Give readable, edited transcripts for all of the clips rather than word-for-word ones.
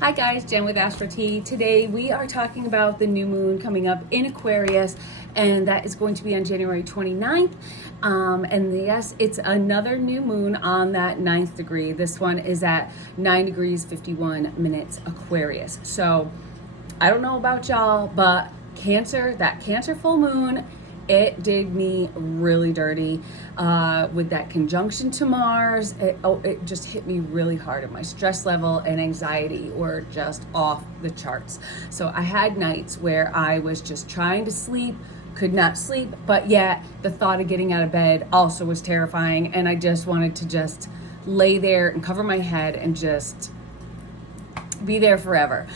Hi guys, Jen with Astro T. Today we are talking about the new moon coming up in Aquarius, and that is going to be on January 29th. And yes, it's another new moon on that 9th degree. This one is at 9 degrees 51 minutes Aquarius. So I don't know about y'all, but Cancer, that Cancer full moon, it did me really dirty with that conjunction to Mars. It just hit me really hard, and my stress level and anxiety were just off the charts. So I had nights where I was just trying to sleep, could not sleep, but yet the thought of getting out of bed also was terrifying, and I just wanted to just lay there and cover my head and just be there forever.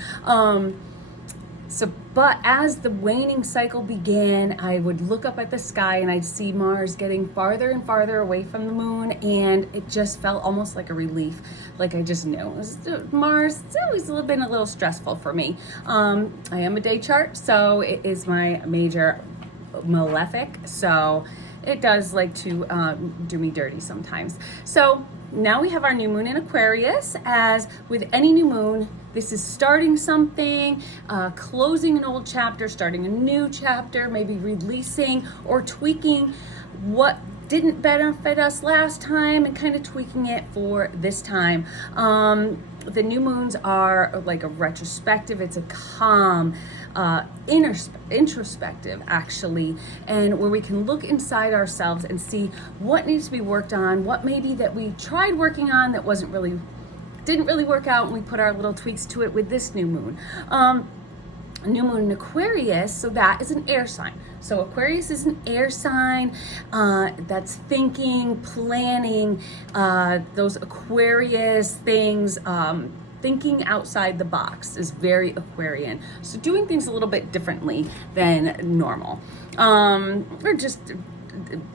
But as the waning cycle began, I would look up at the sky and I'd see Mars getting farther and farther away from the moon, and it just felt almost like a relief. Like I just knew Mars. It's always been a little stressful for me. I am a day chart, so it is my major malefic. So it does like to do me dirty sometimes. So now we have our new moon in Aquarius. As with any new moon, this is starting something, closing an old chapter, starting a new chapter, maybe releasing or tweaking what didn't benefit us last time and kind of tweaking it for this time. The new moons are like a retrospective. It's a calm, introspective actually, and where we can look inside ourselves and see what needs to be worked on, what maybe that we tried working on that didn't really work out, and we put our little tweaks to it with this new moon. New moon in Aquarius, so that is an air sign. So Aquarius is an air sign that's thinking, planning, those Aquarius things, thinking outside the box is very Aquarian. So doing things a little bit differently than normal, or just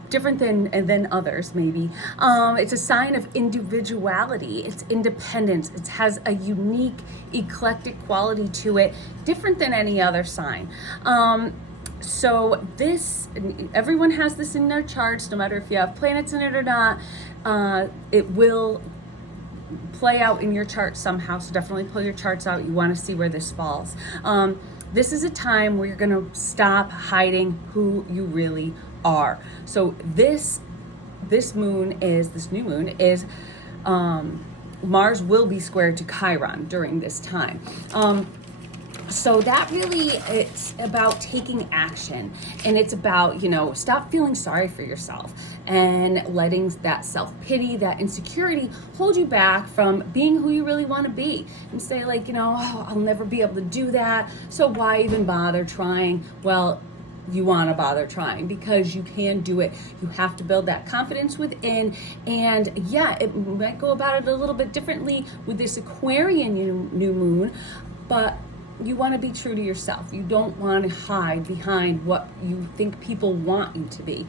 different than others maybe. It's a sign of individuality. It's independence. It has a unique, eclectic quality to it, different than any other sign. So everyone has this in their charts, no matter if you have planets in it or not. It will play out in your chart somehow, so definitely pull your charts out. You want to see where this falls. This is a time where you're going to stop hiding who you really are. So this new moon is Mars will be squared to Chiron during this time. So that really, it's about taking action, and it's about, stop feeling sorry for yourself and letting that self-pity, that insecurity hold you back from being who you really want to be, and say like, oh, I'll never be able to do that, so why even bother trying? Well, you want to bother trying because you can do it. You have to build that confidence within, and yeah, it might go about it a little bit differently with this Aquarian new moon, but you want to be true to yourself. You don't want to hide behind what you think people want you to be.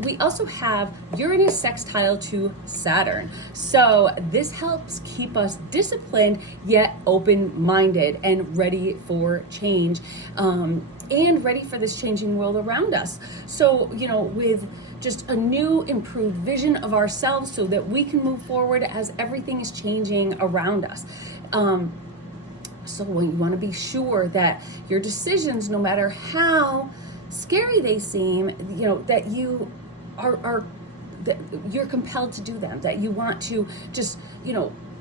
We also have Uranus sextile to Saturn. So this helps keep us disciplined, yet open-minded and ready for change, and ready for this changing world around us. So, with just a new, improved vision of ourselves so that we can move forward as everything is changing around us. So when you want to be sure that your decisions, no matter how scary they seem, that you that you're compelled to do them, that you want to just,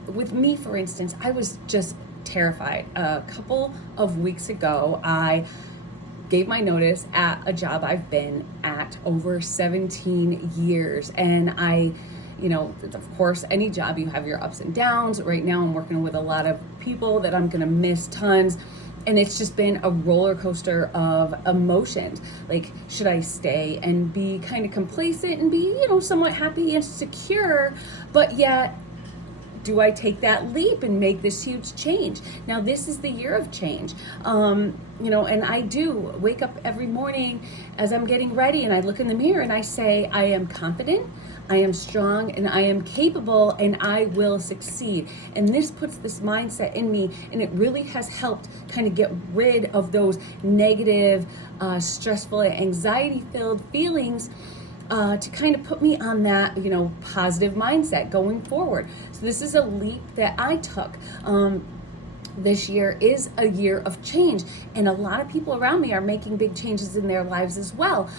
with me, for instance, I was just terrified. A couple of weeks ago, I gave my notice at a job I've been at over 17 years, and of course, any job, you have your ups and downs. Right now, I'm working with a lot of people that I'm going to miss tons. And it's just been a roller coaster of emotions. Like, should I stay and be kind of complacent and be, somewhat happy and secure, but yet, do I take that leap and make this huge change? Now, this is the year of change. And I do wake up every morning as I'm getting ready, and I look in the mirror and I say, I am confident, I am strong, and I am capable, and I will succeed. And this puts this mindset in me, and it really has helped kind of get rid of those negative, stressful, anxiety-filled feelings, to kind of put me on that, positive mindset going forward. So this is a leap that I took. this year is a year of change, and a lot of people around me are making big changes in their lives as well.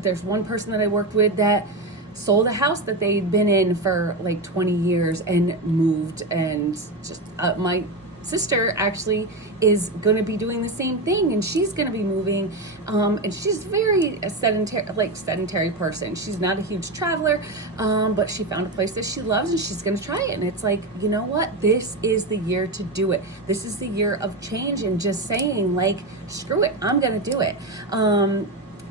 There's one person that I worked with that sold a house that they'd been in for like 20 years and moved, and just my sister actually is going to be doing the same thing, and she's going to be moving, and she's very sedentary person. She's not a huge traveler, but she found a place that she loves and she's going to try it. And it's like, you know what, this is the year to do it. This is the year of change, and just saying like, screw it, I'm going to do it.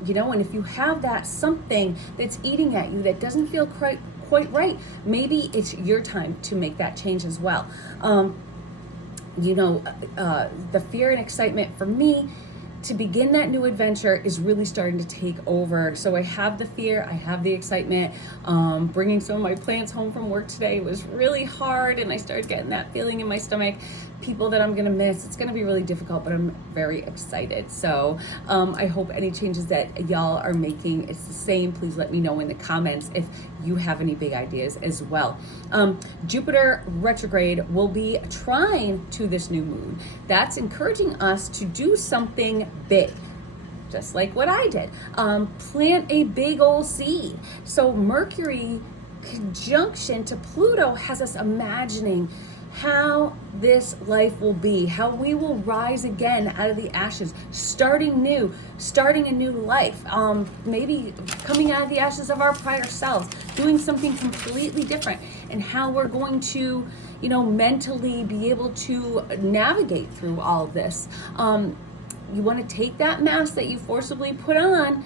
You know, and if you have that something that's eating at you that doesn't feel quite right, maybe it's your time to make that change as well. You know, the fear and excitement for me to begin that new adventure is really starting to take over. So I have the fear, I have the excitement. Bringing some of my plants home from work today was really hard, and I started getting that feeling in my stomach. People that I'm gonna miss, it's gonna be really difficult, but I'm very excited. So I hope any changes that y'all are making, it's the same. Please let me know in the comments if you have any big ideas as well. Jupiter retrograde will be trine to this new moon. That's encouraging us to do something big, just like what I did. Plant a big old seed. So Mercury conjunction to Pluto has us imagining how this life will be, how we will rise again out of the ashes, starting new, starting a new life, maybe coming out of the ashes of our prior selves, doing something completely different, and how we're going to, you know, mentally be able to navigate through all of this. You want to take that mask that you forcibly put on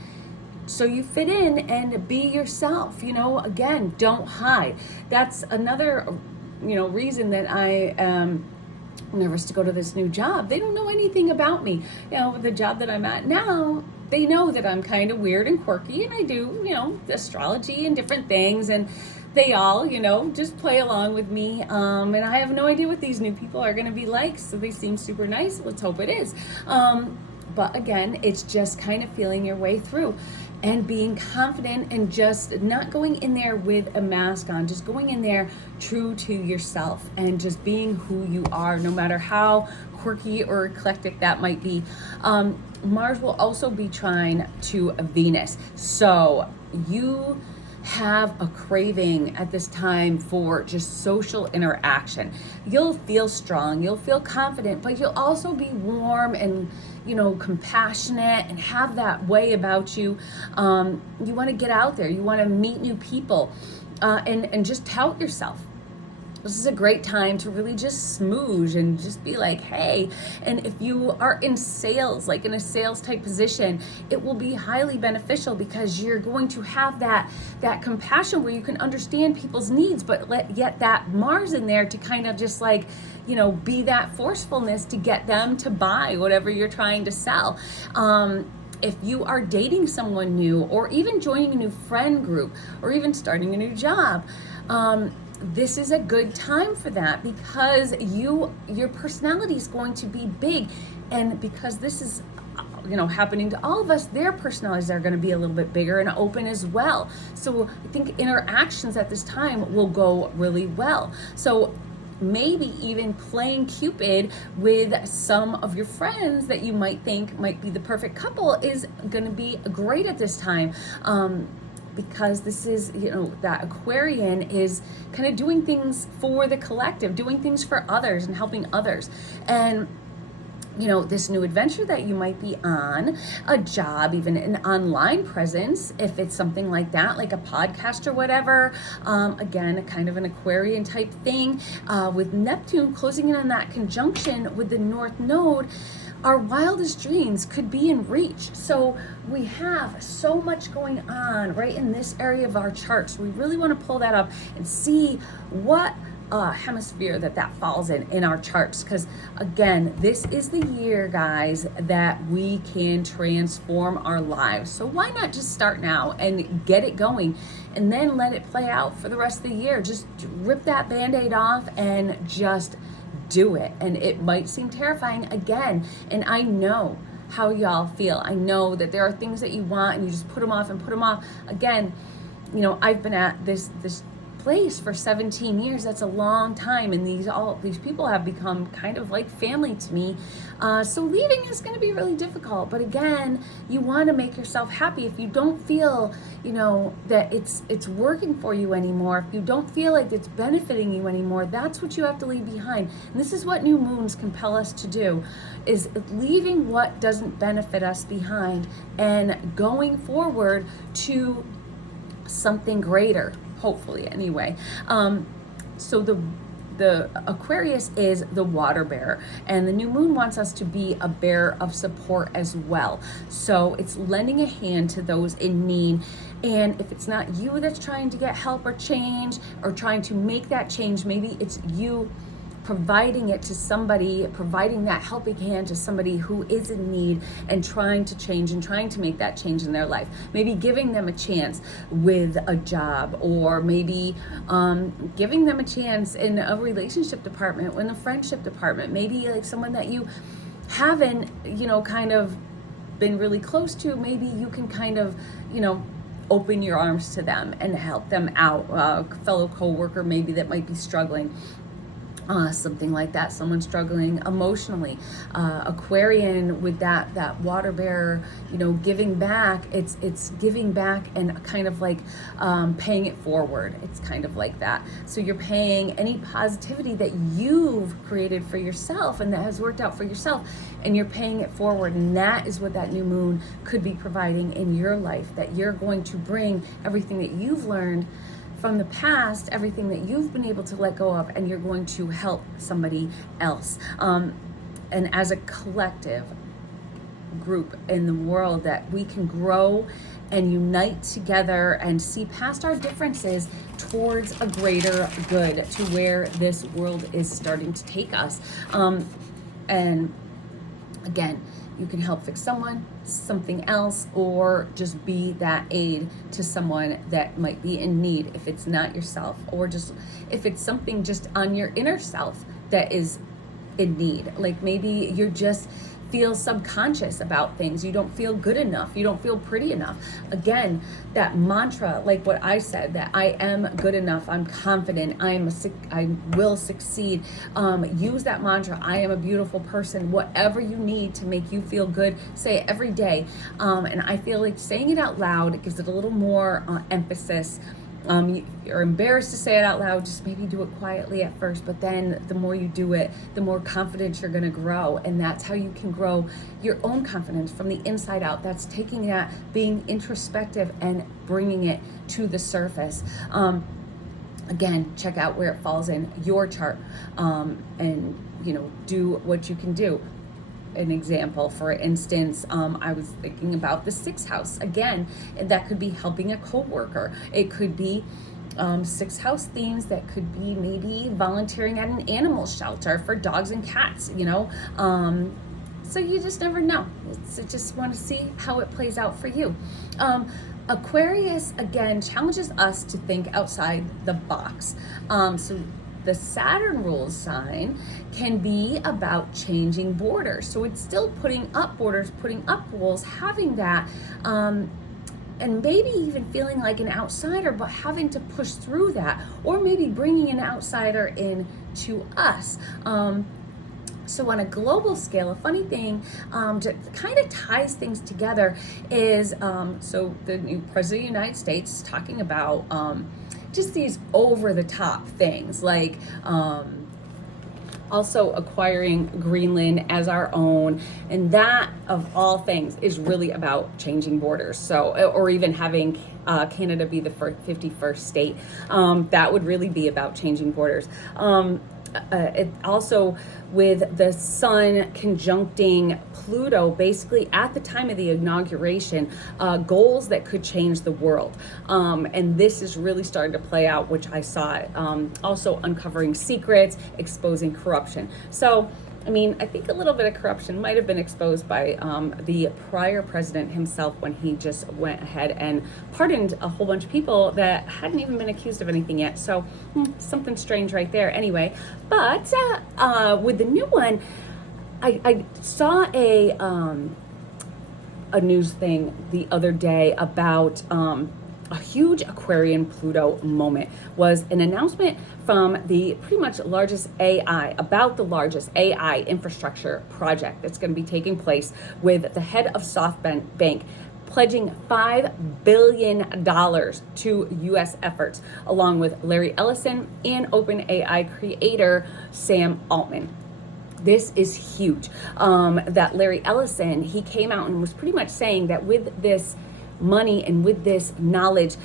so you fit in and be yourself. You know, again, don't hide. That's another, you know, reason that I am nervous to go to this new job. They don't know anything about me. You know, the job that I'm at now, they know that I'm kind of weird and quirky, and I do, you know, astrology and different things, and they all, you know, just play along with me. And I have no idea what these new people are going to be like. So they seem super nice. Let's hope it is. But again, it's just kind of feeling your way through and being confident, and just not going in there with a mask on, just going in there true to yourself and just being who you are, no matter how quirky or eclectic that might be. Mars will also be trine to Venus. So you have a craving at this time for just social interaction. You'll feel strong, you'll feel confident, but you'll also be warm and, you know, compassionate and have that way about you. You want to get out there, you want to meet new people, and just tout yourself. This is a great time to really just smooge and just be like, hey. And if you are in sales, like in a sales type position, it will be highly beneficial, because you're going to have that compassion where you can understand people's needs, but yet that Mars in there to kind of just like, you know, be that forcefulness to get them to buy whatever you're trying to sell. If you are dating someone new, or even joining a new friend group, or even starting a new job, this is a good time for that, because your personality is going to be big, and because this is, you know, happening to all of us, their personalities are going to be a little bit bigger and open as well. So I think interactions at this time will go really well. So maybe even playing Cupid with some of your friends that you might think might be the perfect couple is going to be great at this time. Because this is, you know, that Aquarian is kind of doing things for the collective, doing things for others and helping others. And, you know, this new adventure that you might be on, a job, even an online presence, if it's something like that, like a podcast or whatever, again, a kind of an Aquarian type thing, with Neptune closing in on that conjunction with the North Node, our wildest dreams could be in reach. So we have so much going on right in this area of our charts. We really want to pull that up and see what hemisphere that falls in our charts, because again, this is the year, guys, that we can transform our lives. So why not just start now and get it going, and then let it play out for the rest of the year? Just rip that band-aid off and just do it. And it might seem terrifying again, and I know how y'all feel. I know that there are things that you want and you just put them off and put them off. Again, you know, I've been at this place for 17 years. That's a long time, and these people have become kind of like family to me. So leaving is going to be really difficult. But again, you want to make yourself happy. If you don't feel, that it's working for you anymore, if you don't feel like it's benefiting you anymore, that's what you have to leave behind. And this is what new moons compel us to do, is leaving what doesn't benefit us behind and going forward to something greater, hopefully anyway. So the Aquarius is the water bearer, and the new moon wants us to be a bearer of support as well. So it's lending a hand to those in need. And if it's not you that's trying to get help or change or trying to make that change, maybe it's you providing it to somebody, providing that helping hand to somebody who is in need and trying to change and trying to make that change in their life. Maybe giving them a chance with a job, or maybe giving them a chance in a relationship department, in a friendship department, maybe like someone that you haven't, kind of been really close to. Maybe you can kind of, open your arms to them and help them out. A fellow coworker maybe that might be struggling. Something like that, someone struggling emotionally. Aquarian with that water bearer, giving back, it's giving back and kind of like paying it forward. It's kind of like that. So you're paying any positivity that you've created for yourself and that has worked out for yourself, and you're paying it forward. And that is what that new moon could be providing in your life, that you're going to bring everything that you've learned from the past, everything that you've been able to let go of, and you're going to help somebody else. And as a collective group in the world, that we can grow and unite together and see past our differences towards a greater good, to where this world is starting to take us. And again, you can help fix something else, or just be that aid to someone that might be in need, if it's not yourself, or just if it's something just on your inner self that is in need. Like maybe you're just feel subconscious about things. You don't feel good enough. You don't feel pretty enough. Again, that mantra, like what I said, that I am good enough. I'm confident. I will succeed. Use that mantra. I am a beautiful person. Whatever you need to make you feel good, say it every day. And I feel like saying it out loud, it gives it a little more emphasis. You're embarrassed to say it out loud, just maybe do it quietly at first, but then the more you do it, the more confident you're going to grow. And that's how you can grow your own confidence from the inside out. That's taking that, being introspective and bringing it to the surface. Again, check out where it falls in your chart, and do what you can do. An example, for instance, I was thinking about the 6th house. Again, that could be helping a coworker. It could be 6th house themes. That could be maybe volunteering at an animal shelter for dogs and cats, so you just never know. I just want to see how it plays out for you. Aquarius, again, challenges us to think outside the box. So the Saturn rules sign can be about changing borders. So it's still putting up borders, putting up rules, having that, and maybe even feeling like an outsider, but having to push through that, or maybe bringing an outsider in to us. So on a global scale, a funny thing that kind of ties things together is, so the new president of the United States is talking about just these over-the-top things, like also acquiring Greenland as our own, and that, of all things, is really about changing borders. So, or even having Canada be the 51st state, that would really be about changing borders. It also, with the sun conjuncting Pluto, basically at the time of the inauguration, goals that could change the world. And this is really starting to play out, which I saw also uncovering secrets, exposing corruption. So, I mean, I think a little bit of corruption might have been exposed by the prior president himself, when he just went ahead and pardoned a whole bunch of people that hadn't even been accused of anything yet. So something strange right there. Anyway, but with the new one, I saw a news thing the other day about a huge Aquarian Pluto moment was an announcement from the pretty much largest AI, about the largest AI infrastructure project that's going to be taking place, with the head of SoftBank pledging $5 billion to U.S. efforts, along with Larry Ellison and OpenAI creator Sam Altman. This is huge. That Larry Ellison, he came out and was pretty much saying that with this money and with this knowledge,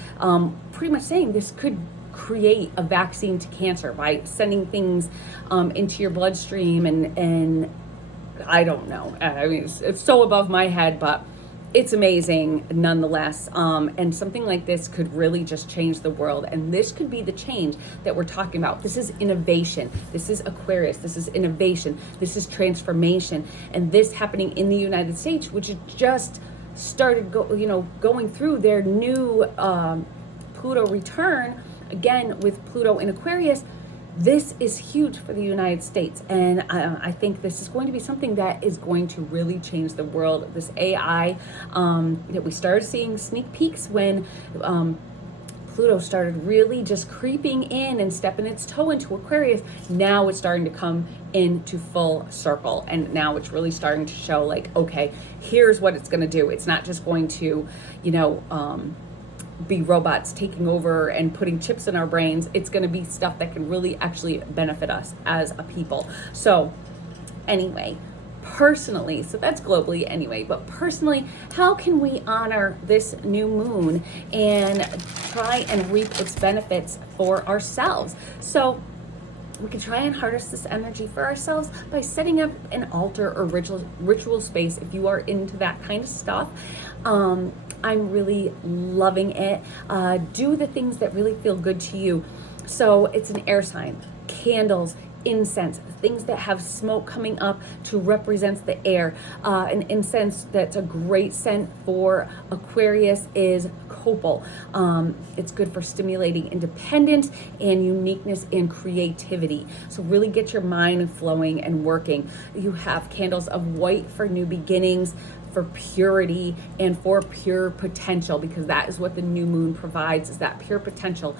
pretty much saying this could create a vaccine to cancer by sending things into your bloodstream, and I don't know. I mean, it's so above my head, but it's amazing nonetheless. And something like this could really just change the world. And this could be the change that we're talking about. This is innovation. This is Aquarius. This is innovation. This is transformation. And this happening in the United States, which just started going through their new Pluto return, again with Pluto in Aquarius. This is huge for the United States, and I think this is going to be something that is going to really change the world. This AI, that we started seeing sneak peeks when Pluto started really just creeping in and stepping its toe into Aquarius. Now it's starting to come into full circle, and now it's really starting to show, like, okay, here's what it's going to do. It's not just going to, be robots taking over and putting chips in our brains. It's going to be stuff that can really actually benefit us as a people. So anyway, personally, so that's globally anyway, but personally, how can we honor this new moon and try and reap its benefits for ourselves? So we can try and harness this energy for ourselves by setting up an altar or ritual space if you are into that kind of stuff. I'm really loving it. Do the things that really feel good to you. So it's an air sign, candles, incense, things that have smoke coming up to represent the air. An incense that's a great scent for Aquarius is copal. It's good for stimulating independence and uniqueness and creativity. So really get your mind flowing and working. You have candles of white for new beginnings, for purity, and for pure potential, because that is what the new moon provides, is that pure potential.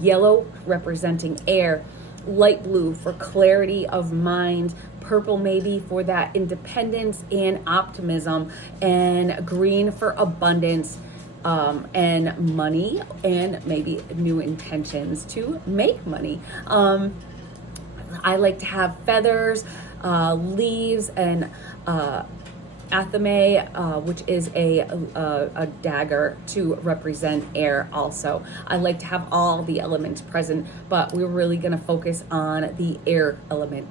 Yellow representing air, light blue for clarity of mind, purple maybe for that independence and optimism, and green for abundance, and money, and maybe new intentions to make money. I like to have feathers, leaves, and athame, which is a dagger to represent air also. I like to have all the elements present, but we're really going to focus on the air element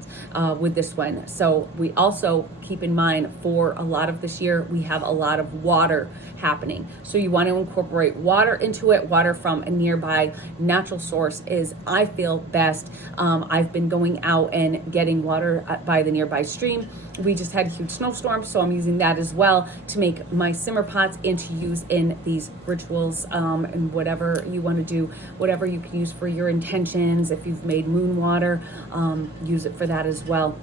with this one. So we also keep in mind, for a lot of this year, we have a lot of water happening. So you want to incorporate water into it. Water from a nearby natural source is, I feel, best. I've been going out and getting water by the nearby stream. We just had a huge snowstorm, so I'm using that as well to make my simmer pots and to use in these rituals, and whatever you want to do, whatever you can use for your intentions. If you've made moon water, use it for that as well.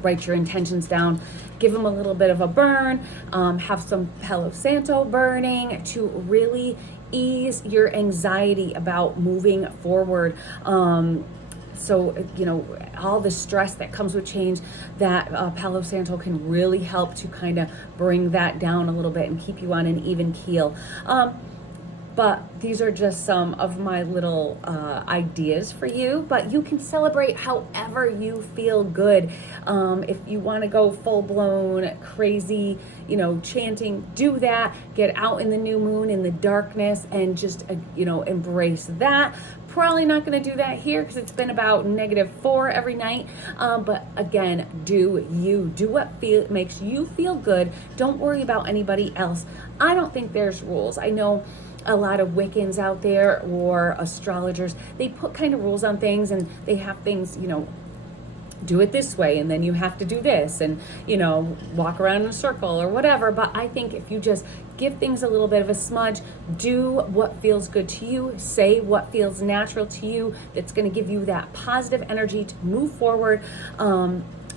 Write your intentions down, give them a little bit of a burn, have some Palo Santo burning to really ease your anxiety about moving forward. So, all the stress that comes with change, that Palo Santo can really help to kind of bring that down a little bit and keep you on an even keel. But these are just some of my little ideas for you, but you can celebrate however you feel good. If you want to go full-blown crazy, chanting, do that. Get out in the new moon, in the darkness, and just, embrace that. Probably not going to do that here because it's been about -4 every night. But again, do what makes you feel good. Don't worry about anybody else. I don't think there's rules. I know a lot of Wiccans out there or astrologers, they put kind of rules on things, and they have things, do it this way, and then you have to do this, and walk around in a circle or whatever. But I think if you just give things a little bit of a smudge, do what feels good to you, say what feels natural to you, that's going to give you that positive energy to move forward.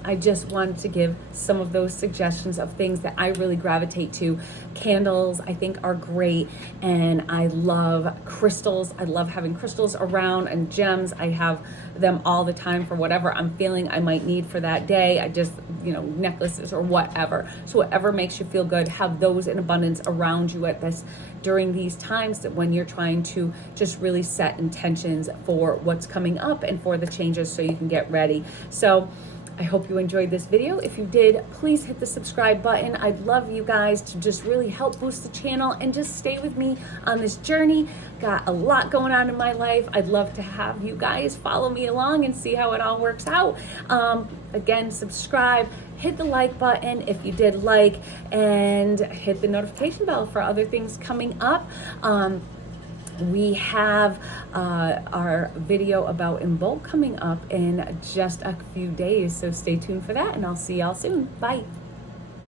I just wanted to give some of those suggestions of things that I really gravitate to. Candles, I think, are great, and I love crystals. I love having crystals around, and gems. I have them all the time for whatever I'm feeling I might need for that day. I just, necklaces or whatever. So whatever makes you feel good, have those in abundance around you at this during these times that when you're trying to just really set intentions for what's coming up and for the changes so you can get ready. So I hope you enjoyed this video. If you did, please hit the subscribe button. I'd love you guys to just really help boost the channel and just stay with me on this journey. Got a lot going on in my life. I'd love to have you guys follow me along and see how it all works out. Again, subscribe, hit the like button if you did like, and hit the notification bell for other things coming up. We have our video about in bulk coming up in just a few days, so stay tuned for that, and I'll see y'all soon. Bye.